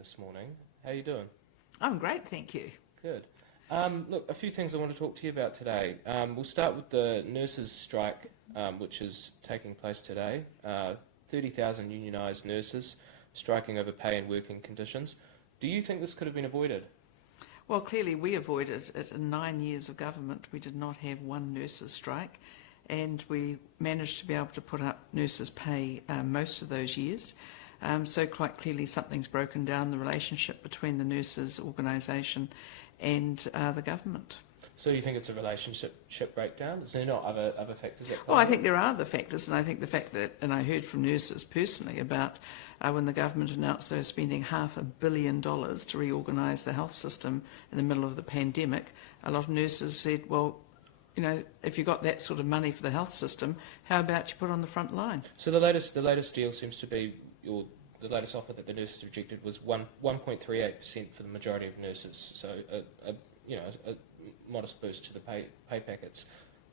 this morning. How are you doing? I'm great, thank you. Good. Look, a few things I want to talk to you about today. We'll start with the nurses' strike, which is taking place today. 30,000 unionised nurses striking over pay and working conditions. Do you think this could have been avoided? Well, clearly we avoided it in 9 years of government. We did not have one nurses' strike, and we managed to be able to put up nurses' pay most of those years. So quite clearly something's broken down, the relationship between the nurses' organisation and the government. So you think it's a relationship breakdown? Is there not other factors that play? Well, I think there are other factors, and I think the fact that, and I heard from nurses personally about when the government announced they were spending $500 million to reorganise the health system in the middle of the pandemic, a lot of nurses said, well, you know, if you got that sort of money for the health system, how about you put it on the front line? So the latest deal seems to be, or the latest offer that the nurses rejected was 1.38% for the majority of nurses. So a modest boost to the pay packets.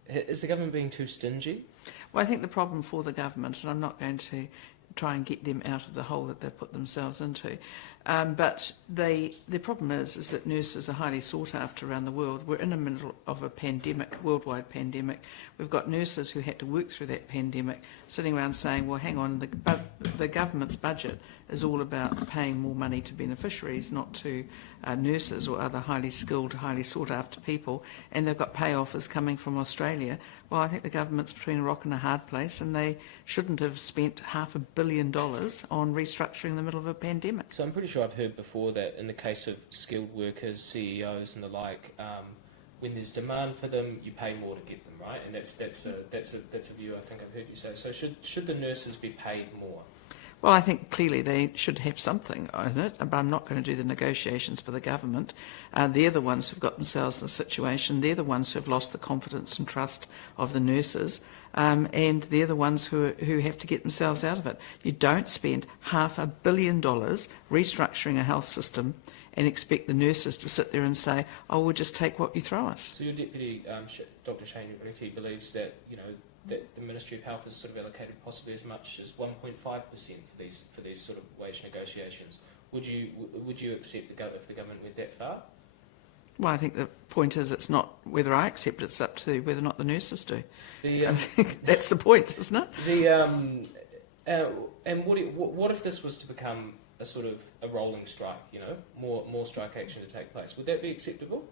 Is the government being too stingy? Well, I think the problem for the government, and I'm not going to try and get them out of the hole that they've put themselves into, but the problem is that nurses are highly sought after around the world. We're in the middle of a pandemic, worldwide pandemic. We've got nurses who had to work through that pandemic sitting around saying, well, hang on, the government's budget is all about paying more money to beneficiaries, not to nurses or other highly skilled, highly sought after people, and they've got pay offers coming from Australia. Well, I think the government's between a rock and a hard place, and they shouldn't have spent $500 million on restructuring in the middle of a pandemic. So I'm pretty sure I've heard before that in the case of skilled workers, CEOs and the like, when there's demand for them, you pay more to get them, right? And that's a view I think I've heard you say. So should the nurses be paid more? Well, I think clearly they should have something in it, but I'm not going to do the negotiations for the government. They're the ones who've got themselves in the situation. They're the ones who have lost the confidence and trust of the nurses, and they're the ones who have to get themselves out of it. You don't spend $500 million restructuring a health system and expect the nurses to sit there and say, oh, we'll just take what you throw us. So your deputy, Dr. Shane Reti, believes that, that the Ministry of Health has sort of allocated possibly as much as 1.5% for these sort of wage negotiations. Would you accept if the government went that far? Well, I think the point is it's not whether I accept it, it's up to whether or not the nurses do. I think that's the point, isn't it? And what if this was to become a sort of a rolling strike, more strike action to take place? Would that be acceptable?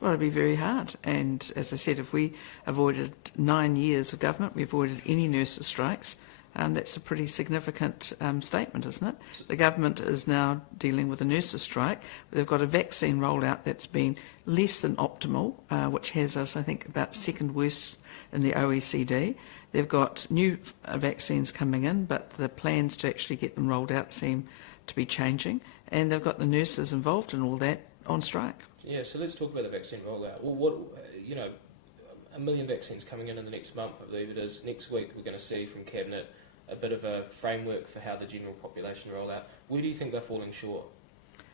Well, it'd be very hard. And as I said, if we avoided 9 years of government, we avoided any nurses' strikes, that's a pretty significant statement, isn't it? The government is now dealing with a nurses' strike. They've got a vaccine rollout that's been less than optimal, which has us, I think, about second worst in the OECD. They've got new vaccines coming in, but the plans to actually get them rolled out seem to be changing. And they've got the nurses involved in all that on strike. Yeah, so let's talk about the vaccine rollout. Well, 1 million vaccines coming in the next month, I believe it is. Next week we're going to see from Cabinet a bit of a framework for how the general population roll out. Where do you think they're falling short?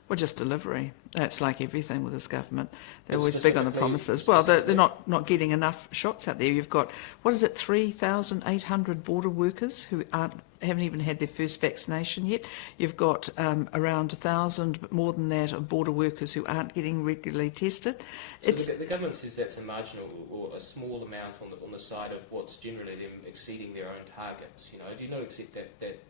Well, just delivery. It's like everything with this government. They're always big on the promises. Well, they're not getting enough shots out there. You've got, 3,800 border workers who haven't even had their first vaccination yet. You've got around 1,000, but more than that, of border workers who aren't getting regularly tested. So the government says that's a marginal or a small amount on the side of what's generally them exceeding their own targets. Do you not accept that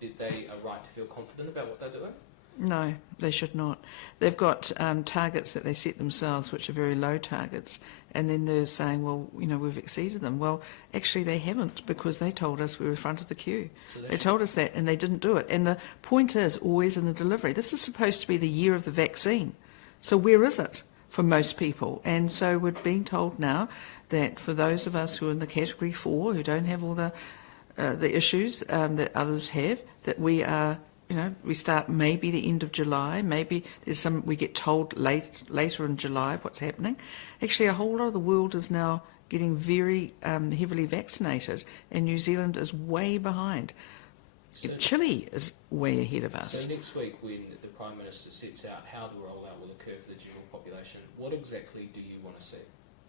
they are right to feel confident about what they're doing? No, they should not. They've got targets that they set themselves, which are very low targets, and then they're saying, well, we've exceeded them. Well, actually they haven't, because they told us we were front of the queue. So they told us that, and they didn't do it. And the point is always in the delivery. This is supposed to be the year of the vaccine. So where is it for most people? And so we're being told now that for those of us who are in the category 4, who don't have all the issues that others have, that we are... we start maybe the end of July, maybe we get told later in July what's happening. Actually, a whole lot of the world is now getting very heavily vaccinated, and New Zealand is way behind. So Chile is way ahead of us. So next week, when the Prime Minister sets out how the rollout will occur for the general population, what exactly do you want to see?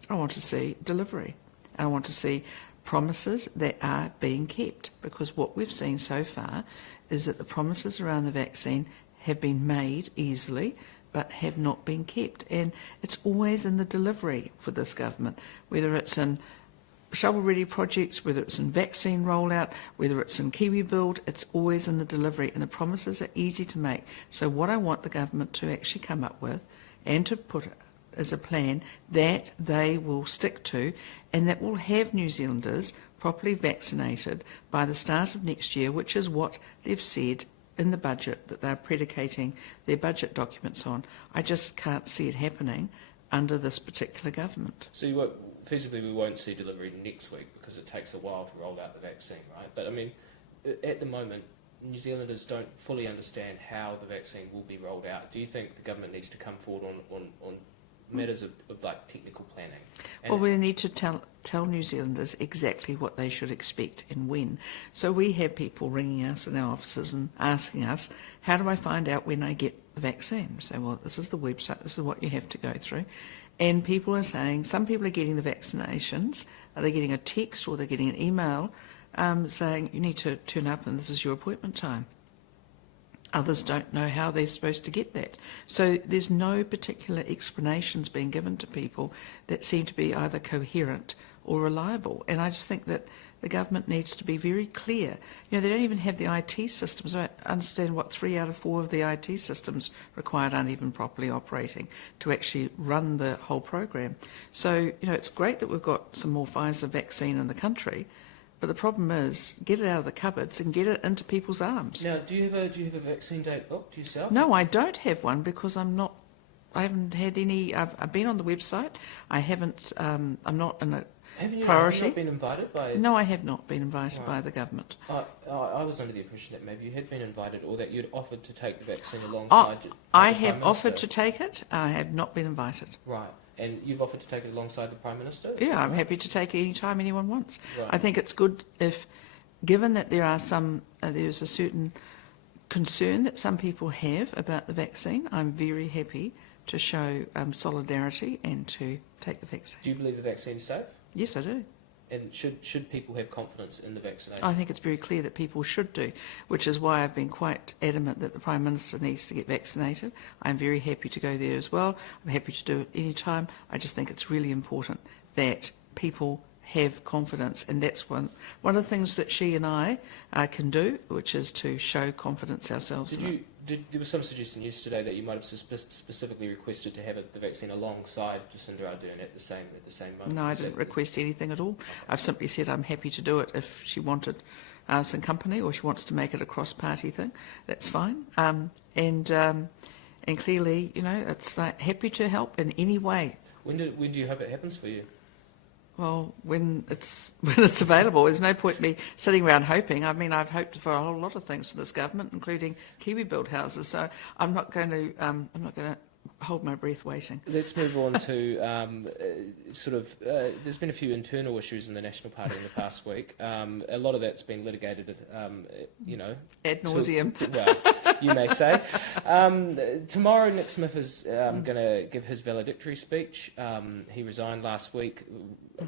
I want to see delivery. I want to see promises that are being kept, because what we've seen so far is that the promises around the vaccine have been made easily but have not been kept. And it's always in the delivery for this government, whether it's in shovel-ready projects, whether it's in vaccine rollout, whether it's in Kiwi Build, it's always in the delivery, and the promises are easy to make. So what I want the government to actually come up with and to put as a plan that they will stick to, and that will have New Zealanders properly vaccinated by the start of next year, which is what they've said in the budget that they're predicating their budget documents on. I just can't see it happening under this particular government. So you won't, feasibly we won't see delivery next week because it takes a while to roll out the vaccine, right? But I mean, at the moment, New Zealanders don't fully understand how the vaccine will be rolled out. Do you think the government needs to come forward on matters of like technical planning? And well, we need to tell New Zealanders exactly what they should expect and when. So we have people ringing us in our offices and asking us, how do I find out when I get the vaccine? We say, well, this is the website, this is what you have to go through. And people are saying, some people are getting the vaccinations, are they getting a text or they're getting an email saying, you need to turn up and this is your appointment time. Others don't know how they're supposed to get that. So there's no particular explanations being given to people that seem to be either coherent or reliable. And I just think that the government needs to be very clear. You know, they don't even have the IT systems. I understand what 3 out of 4 of the IT systems required aren't even properly operating to actually run the whole program. So, you know, it's great that we've got some more Pfizer vaccine in the country, but the problem is, get it out of the cupboards and get it into people's arms. now, do you have a vaccine date booked yourself? No, I don't have one because I haven't had any. I've been on the website. I haven't. I'm not in a priority. Have you not been invited by? No, I have not been invited by the government. I was under the impression that maybe you had been invited, or that you'd offered to take the vaccine alongside. I have offered to take it. I have not been invited. Right. And you've offered to take it alongside the Prime Minister? Yeah, I'm happy to take it any time anyone wants. Right. I think it's good if, given that there are there's a certain concern that some people have about the vaccine, I'm very happy to show solidarity and to take the vaccine. Do you believe the vaccine's safe? Yes, I do. And should people have confidence in the vaccination? I think it's very clear that people should do, which is why I've been quite adamant that the Prime Minister needs to get vaccinated. I'm very happy to go there as well. I'm happy to do it any time. I just think it's really important that people have confidence, and that's one of the things that she and I can do, which is to show confidence ourselves. There was some suggestion yesterday that you might have specifically requested to have the vaccine alongside Jacinda Ardern at the same moment. No, I didn't request anything at all. Okay. I've simply said I'm happy to do it if she wanted some company or she wants to make it a cross-party thing. That's fine. And clearly, you know, it's like happy to help in any way. When do you hope it happens for you? Well, when it's available, there's no point me sitting around hoping. I mean, I've hoped for a whole lot of things for this government, including Kiwi Build houses. So I'm not going to hold my breath waiting. Let's move on to there's been a few internal issues in the National Party in the past week. A lot of that's been litigated, ad nauseum. Well, you may say. Tomorrow, Nick Smith is going to give his valedictory speech. He resigned last week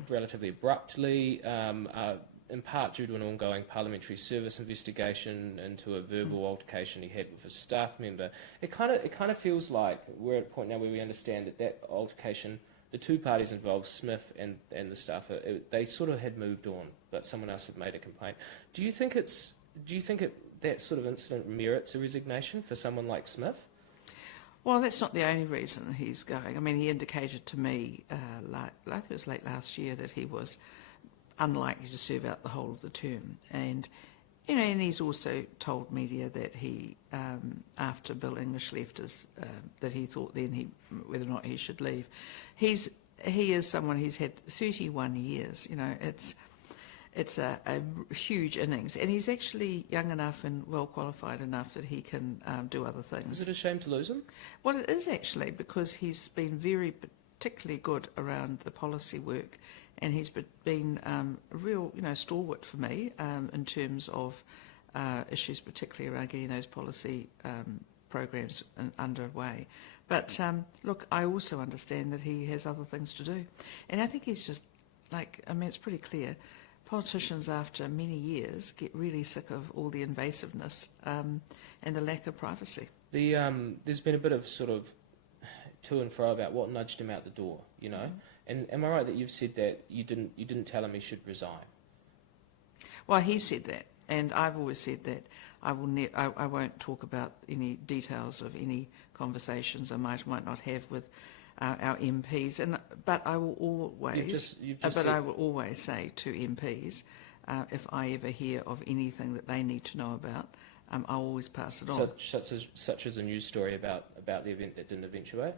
relatively abruptly, in part due to an ongoing parliamentary service investigation into a verbal altercation he had with a staff member. It kind of feels like we're at a point now where we understand that altercation, the two parties involved, Smith and the staff, they sort of had moved on, but someone else had made a complaint. Do you think that sort of incident merits a resignation for someone like Smith? Well, that's not the only reason he's going. I mean, he indicated to me, I think it was late last year, that he was unlikely to serve out the whole of the term. And, you know, and he's also told media that he, after Bill English left, that he thought then whether or not he should leave. He is someone, he's had 31 years, you know, it's a huge innings, and he's actually young enough and well qualified enough that he can do other things. Is it a shame to lose him? Well, it is actually, because he's been very particularly good around the policy work, and he's been a real, you know, stalwart for me in terms of issues, particularly around getting those policy programs underway. But look, I also understand that he has other things to do, and I think he's just it's pretty clear. Politicians, after many years, get really sick of all the invasiveness and the lack of privacy. There's been a bit of sort of to and fro about what nudged him out the door, you know. And am I right that you've said that you didn't tell him he should resign? Well, he said that, and I've always said that I won't talk about any details of any conversations I might or might not have with our MPs. But I will always, I will always say to MPs, if I ever hear of anything that they need to know about, I'll always pass it on. Such as a news story about the event that didn't eventuate?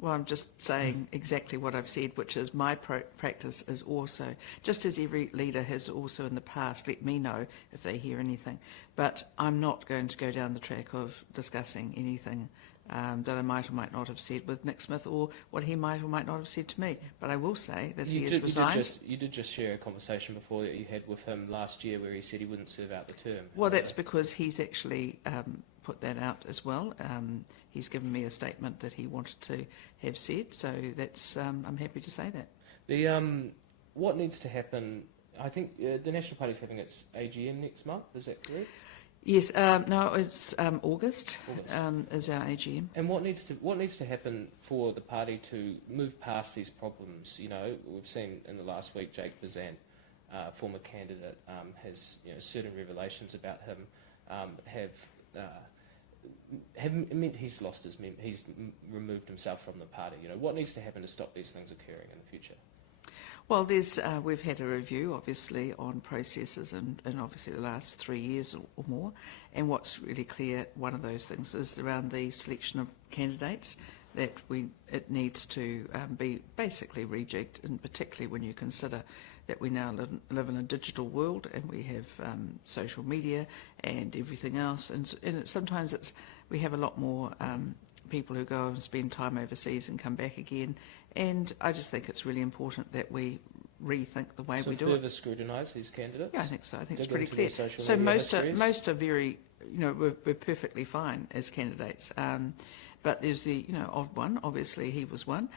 Well, I'm just saying exactly what I've said, which is my practice is also, just as every leader has also in the past, let me know if they hear anything. But I'm not going to go down the track of discussing anything that I might or might not have said with Nick Smith, or what he might or might not have said to me. But I will say that he has resigned. You did just share a conversation before that you had with him last year where he said he wouldn't serve out the term. Well, that's because he's actually put that out as well. He's given me a statement that he wanted to have said, so that's I'm happy to say that. What needs to happen? I think the National Party's having its AGM next month. Is that correct? Yes. No, it's August. Is our AGM. And what needs to happen for the party to move past these problems? You know, we've seen in the last week Jake Bazant, former candidate, has certain revelations about him have meant he's lost he's removed himself from the party. You know, what needs to happen to stop these things occurring in the future? Well, we've had a review, obviously, on processes and obviously the last 3 years or more. And what's really clear, one of those things is around the selection of candidates, that it needs to be basically rejigged, and particularly when you consider that we now live in a digital world and we have social media and everything else. And sometimes we have a lot more people who go and spend time overseas and come back again. And I just think it's really important that we rethink the way we do it. So further scrutinise these candidates? Yeah, I think so. I think it's pretty clear. So most are very, we're perfectly fine as candidates. But there's the odd one, obviously he was one,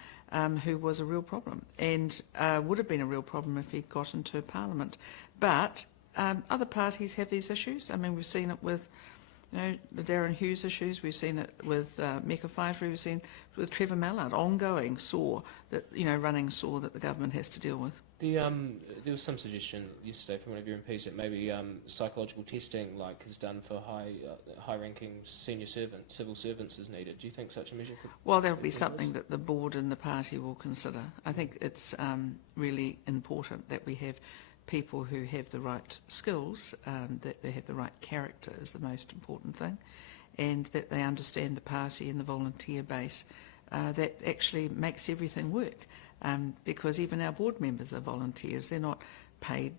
who was a real problem, and would have been a real problem if he'd got into Parliament. But other parties have these issues. I mean, we've seen it with the Darren Hughes issues, we've seen it with Mecca Pfeiffer, we've seen it with Trevor Mallard, ongoing running sore that the government has to deal with. There was some suggestion yesterday from one of your MPs that maybe psychological testing, like is done for high-ranking senior civil servants, is needed. Do you think such a measure could? Well, that'll be something that the board and the party will consider. I think it's really important that we have people who have the right skills, that they have the right character is the most important thing, and that they understand the party and the volunteer base that actually makes everything work. Because even our board members are volunteers. They're not paid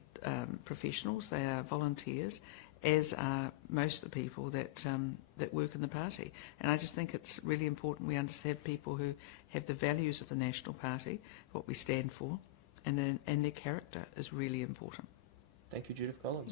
professionals. They are volunteers, as are most of the people that work in the party. And I just think it's really important we understand people who have the values of the National Party, what we stand for, and their character is really important. Thank you, Judith Collins.